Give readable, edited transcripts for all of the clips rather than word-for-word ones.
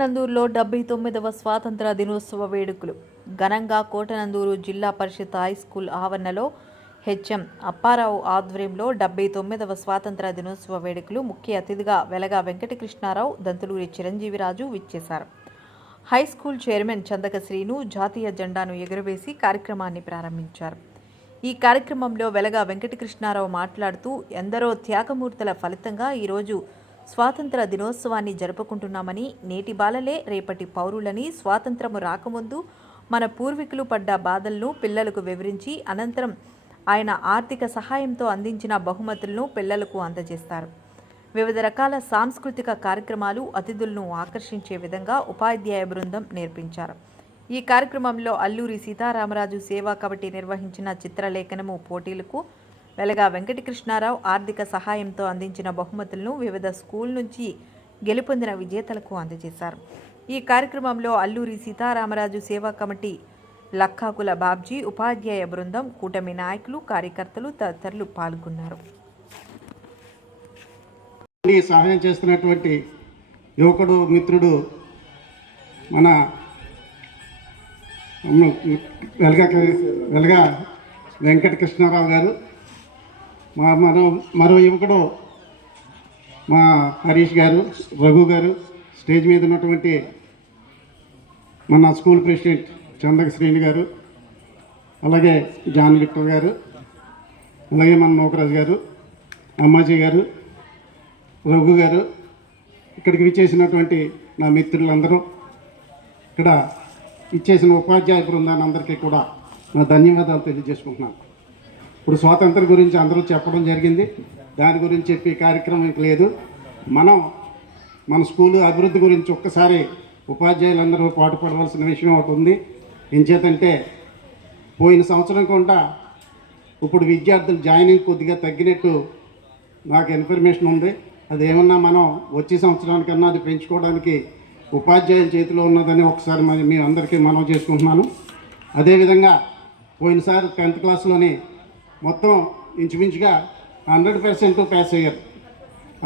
కోటనందూరులో 79వ స్వాతంత్ర దినోత్సవ వేడుకలు ఘనంగా కోటనందూరు జిల్లా పరిషత్ హైస్కూల్ ఆవరణలో హెచ్ఎం అప్పారావు ఆధ్వర్యంలో 79వ స్వాతంత్ర దినోత్సవ వేడుకలు ముఖ్య అతిథిగా వెలగా వెంకటకృష్ణారావు, దంతులూరి చిరంజీవిరాజు విచ్చేశారు. హైస్కూల్ చైర్మన్ చందక శ్రీను జాతీయ జెండాను ఎగురవేసి కార్యక్రమాన్ని ప్రారంభించారు. ఈ కార్యక్రమంలో వెలగా వెంకటకృష్ణారావు మాట్లాడుతూ ఎందరో త్యాగమూర్తుల ఫలితంగా ఈరోజు స్వాతంత్ర దినోత్సవాన్ని జరుపుకుంటున్నామని, నేటి బాలలే రేపటి పౌరులని, స్వాతంత్రము రాకముందు మన పూర్వీకులు పడ్డ బాధలను పిల్లలకు వివరించి అనంతరం ఆయన ఆర్థిక సహాయంతో అందించిన బహుమతులను పిల్లలకు అందజేస్తారు. వివిధ రకాల సాంస్కృతిక కార్యక్రమాలు అతిథులను ఆకర్షించే విధంగా ఉపాధ్యాయ బృందం నేర్పించారు. ఈ కార్యక్రమంలో అల్లూరి సీతారామరాజు సేవా కమిటీ నిర్వహించిన చిత్రలేఖనము పోటీలకు వెలగా వెంకటకృష్ణారావు ఆర్థిక సహాయంతో అందించిన బహుమతులను వివిధ స్కూల్ నుంచి గెలుపొందిన విజేతలకు అందజేశారు. ఈ కార్యక్రమంలో అల్లూరి సీతారామరాజు సేవా కమిటీ, లక్కాకుల బాబ్జీ, ఉపాధ్యాయ బృందం, కూటమి నాయకులు, కార్యకర్తలు తదితరులు పాల్గొన్నారు. సహాయం చేస్తున్నటువంటి యువకుడు మిత్రుడు మన వెలగా వెంకటకృష్ణారావు గారు, మరో యువకుడు మా హరీష్ గారు, రఘు గారు, స్టేజ్ మీద ఉన్నటువంటి మన స్కూల్ ప్రెసిడెంట్ చందక శ్రీని గారు, అలాగే జాన్ విక్టర్ గారు, అలాగే మన మోకరాజు గారు, అమ్మాజీ గారు, రఘు గారు, ఇక్కడికి విచ్చేసినటువంటి నా మిత్రులందరూ, ఇక్కడ ఇచ్చేసిన ఉపాధ్యాయ బృందాన్ని అందరికీ కూడా నా ధన్యవాదాలు తెలియజేసుకుంటున్నాను. ఇప్పుడు స్వాతంత్రం గురించి అందరూ చెప్పడం జరిగింది, దాని గురించి చెప్పే కార్యక్రమం ఇంక లేదు. మన స్కూలు అభివృద్ధి గురించి ఒక్కసారి ఉపాధ్యాయులందరూ పాటుపడవలసిన విషయం ఒకటి ఉంది. ఎంచేతంటే పోయిన సంవత్సరం కూడా ఇప్పుడు విద్యార్థులు జాయినింగ్ కొద్దిగా తగ్గినట్టు నాకు ఇన్ఫర్మేషన్ ఉంది. అదేమన్నా మనం వచ్చే సంవత్సరానికన్నా అది పెంచుకోవడానికి ఉపాధ్యాయుల చేతిలో ఉన్నదని ఒకసారి మీ అందరికీ మనవి చేసుకుంటున్నాను. అదేవిధంగా పోయినసారి 10th క్లాస్లోని మొత్తం ఇంచుమించుగా 100% పాస్ అయ్యారు.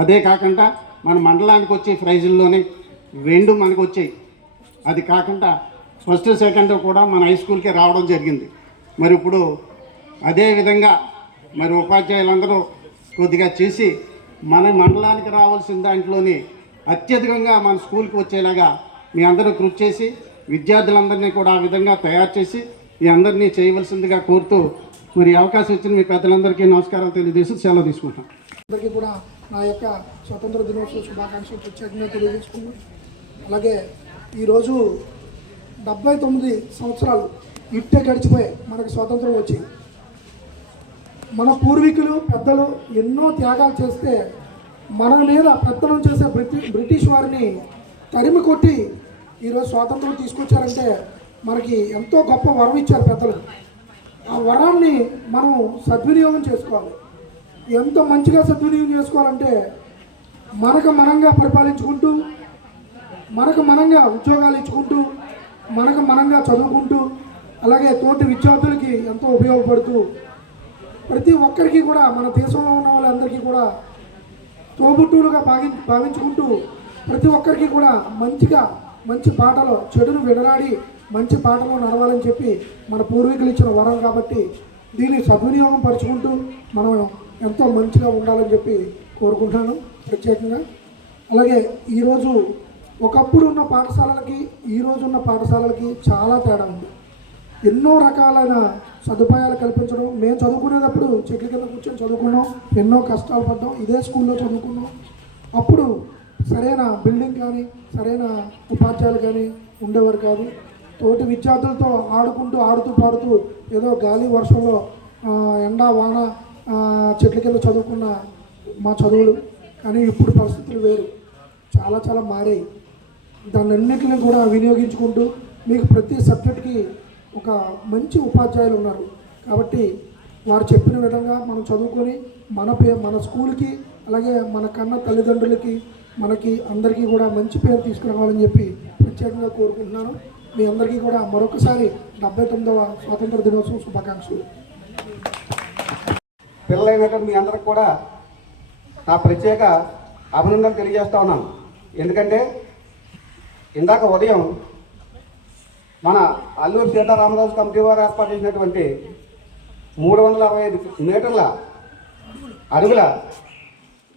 అదే కాకుండా మన మండలానికి వచ్చే ప్రైజుల్లోని 2 మనకు వచ్చాయి. అది కాకుండా ఫస్ట్ సెకండ్ కూడా మన హై స్కూల్కే రావడం జరిగింది. మరి ఇప్పుడు అదేవిధంగా మరి ఉపాధ్యాయులందరూ కొద్దిగా చేసి మన మండలానికి రావాల్సిన దాంట్లోని అత్యధికంగా మన స్కూల్కి వచ్చేలాగా మీ అందరూ కృషి చేసి విద్యార్థులందరినీ కూడా ఆ విధంగా తయారు చేసి మీ అందరినీ చేయవలసిందిగా కోరుతూ మరి అవకాశం ఇచ్చిన మీ పెద్దలందరికీ నమస్కారాలు తెలియజేసి సెలవు తీసుకుంటాం. అందరికీ కూడా నా యొక్క స్వతంత్ర దినోత్సవ శుభాకాంక్షలు ప్రత్యేకంగా తెలియజేసుకున్నాం. అలాగే ఈరోజు 79 సంవత్సరాలు ఇట్టే గడిచిపోయి మనకి స్వాతంత్రం వచ్చి మన పూర్వీకులు పెద్దలు ఎన్నో త్యాగాలు చేస్తే మన మీద పెత్తనం చేసే బ్రిటిష్ వారిని తరిమి కొట్టి ఈరోజు స్వాతంత్రం తీసుకొచ్చారంటే మనకి ఎంతో గొప్ప వరం ఇచ్చారు పెద్దలు. ఆ వరాన్ని మనం సద్వినియోగం చేసుకోవాలి. ఎంత మంచిగా సద్వినియోగం చేసుకోవాలంటే మనకు మనంగా పరిపాలించుకుంటూ, మనకు మనంగా ఉద్యోగాలు ఇచ్చుకుంటూ, మనకు మనంగా చదువుకుంటూ, అలాగే తోటి విద్యార్థులకి ఎంతో ఉపయోగపడుతూ, ప్రతి ఒక్కరికి కూడా మన దేశంలో ఉన్న వాళ్ళందరికీ కూడా తోబుట్టువులుగా భావించుకుంటూ ప్రతి ఒక్కరికి కూడా మంచి పాటలో చెడును విడనాడి మంచి పాటలో నడవాలని చెప్పి మన పూర్వీకులు ఇచ్చిన వరం కాబట్టి దీన్ని సద్వినియోగం పరుచుకుంటూ మనం ఎంతో మంచిగా ఉండాలని చెప్పి కోరుకుంటున్నాను ప్రత్యేకంగా. అలాగే ఈరోజు ఒకప్పుడు ఉన్న పాఠశాలలకి ఈరోజు ఉన్న పాఠశాలలకి చాలా తేడా ఉంది. ఎన్నో రకాలైన సదుపాయాలు కల్పించడం, మేము చదువుకునేటప్పుడు చెట్ల కింద కూర్చొని చదువుకున్నాం, ఎన్నో కష్టాలు పడ్డాం, ఇదే స్కూల్లో చదువుకున్నాం. అప్పుడు సరైన బిల్డింగ్ కానీ సరైన ఉపాధ్యాయులు కానీ ఉండేవారు కాదు. తోటి విద్యార్థులతో ఆడుతూ పాడుతూ ఏదో గాలి వర్షంలో ఎండ వాన చెట్ల కింద చదువుకున్న మా చదువులు. కానీ ఇప్పుడు పరిస్థితులు వేరు, చాలా మారాయి. దాన్నన్నింటినీ కూడా వినియోగించుకుంటూ మీకు ప్రతి సబ్జెక్ట్కి ఒక మంచి ఉపాధ్యాయులు ఉన్నారు కాబట్టి వారు చెప్పిన విధంగా మనం చదువుకొని మన స్కూల్కి అలాగే మన కన్న తల్లిదండ్రులకి మనకి అందరికీ కూడా మంచి పేరు తీసుకురావాలని చెప్పి ప్రత్యేకంగా కోరుకుంటున్నాను. మీ అందరికీ కూడా మరొకసారి 79వ స్వాతంత్ర దినోత్సవం శుభాకాంక్షలు. పిల్లలైనటువంటి మీ అందరికి కూడా నా ప్రత్యేక అభినందనలు తెలియజేస్తా ఉన్నాను. ఎందుకంటే ఇందాక ఉదయం మన అల్లూరు సీతారామరాజు కమిటీ వారు ఏర్పాటు చేసినటువంటి 365 మీటర్ల అడుగుల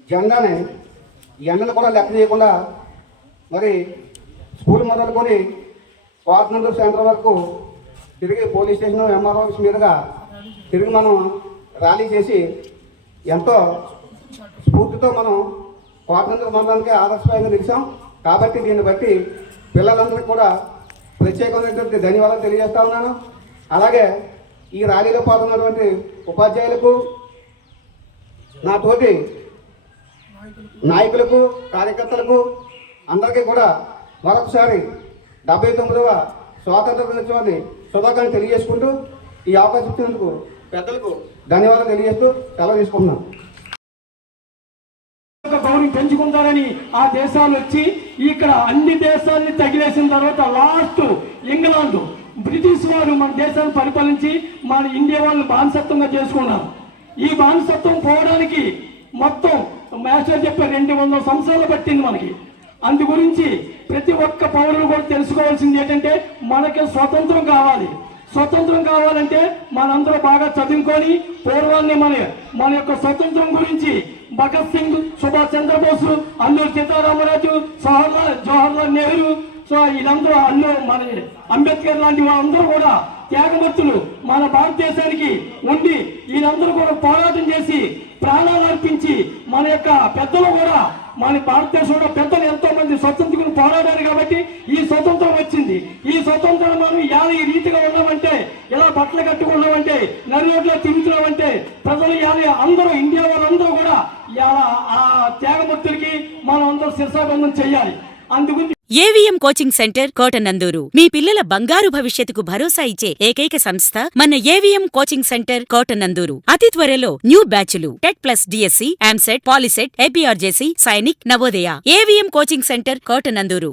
జెండాని ఎండను కూడా లెక్క చేయకుండా మరి స్కూల్ మొదలుకొని స్వాతంత్ర సెంటర్ వరకు తిరిగి పోలీస్ స్టేషన్ ఎంఆర్ఓ ఆఫీస్ మీదుగా తిరిగి మనం ర్యాలీ చేసి ఎంతో స్ఫూర్తితో మనం స్వాతంత్ర మండలానికి ఆదర్శంగా నిలిచాం. కాబట్టి దీన్ని బట్టి పిల్లలందరికీ కూడా ప్రత్యేకమైనటువంటి ధన్యవాదాలు తెలియజేస్తా ఉన్నాను. అలాగే ఈ ర్యాలీలో పాల్గొన్నటువంటి ఉపాధ్యాయులకు, నా తోటి నాయకులకు, కార్యకర్తలకు అందరికీ కూడా మరొకసారి 79వ స్వాతంత్ర దినోత్సవాన్ని శుభాకాంక్షలు తెలియజేసుకుంటూ ఈ అవకాశం ఇచ్చినందుకు పెద్దలకు ధన్యవాదాలు తెలియజేస్తూ సెలవు తీసుకుంటున్నాను. గౌరవం పెంచుకుంటారని ఆ దేశాలు వచ్చి ఇక్కడ అన్ని దేశాలని తగిలేసిన తర్వాత లాస్ట్ ఇంగ్లాండ్ బ్రిటిష్ వారు మన దేశాన్ని పరిపాలించి మన ఇండియా వాళ్ళు బానిసత్వంగా చేసుకున్నారు. ఈ బానిసత్వం పోవడానికి మొత్తం మాస్టర్ చెప్పే 200 సంవత్సరాలు పట్టింది మనకి. అందు గురించి ప్రతి ఒక్క పౌరులు కూడా తెలుసుకోవాల్సింది ఏంటంటే మనకి స్వతంత్రం కావాలి. స్వతంత్రం కావాలంటే మనందరూ బాగా చదువుకొని పూర్వాన్ని మన యొక్క స్వతంత్రం గురించి భగత్ సింగ్, సుభాష్ చంద్రబోసు, అల్లూరి సీతారామరాజు, జవహర్లాల్ నెహ్రూ, సో వీళ్ళందరూ మన అంబేద్కర్ లాంటి వాళ్ళందరూ కూడా త్యాగమూర్తులు మన భారతదేశానికి ఉండి వీళ్ళందరూ కూడా పోరాటం చేసి ప్రాణాలు అర్పించి మన యొక్క పెద్దలు కూడా మన భారతదేశంలో పెద్దలు ఎంతో మంది స్వతంత్రం పోరాడారు కాబట్టి ఈ స్వతంత్రం వచ్చింది. ఈ స్వతంత్రం మనం ఈ రీతిగా ఉన్నామంటే, ఇలా బట్టలు కట్టుకున్నామంటే, నడి రోడ్లో తిరుగుతున్నామంటే ప్రజలు అందరూ ఇండియా వాళ్ళందరూ కూడా ఆ త్యాగమూర్తులకి మనం అందరూ శిరసాబంధం చేయాలి. అందుగురించి ఏవిఎం కోచింగ్ సెంటర్ కోటనందూరు మీ పిల్లల బంగారు భవిష్యత్తుకు భరోసా ఇచ్చే ఏకైక సంస్థ మన ఏవిఎం కోచింగ్ సెంటర్ కోటనందూరు. అతి త్వరలో న్యూ బ్యాచ్లు TET plus DSC, EAMCET, POLYCET, APRJC, Sainik, Navodaya. AVM coaching centre Kotananduru.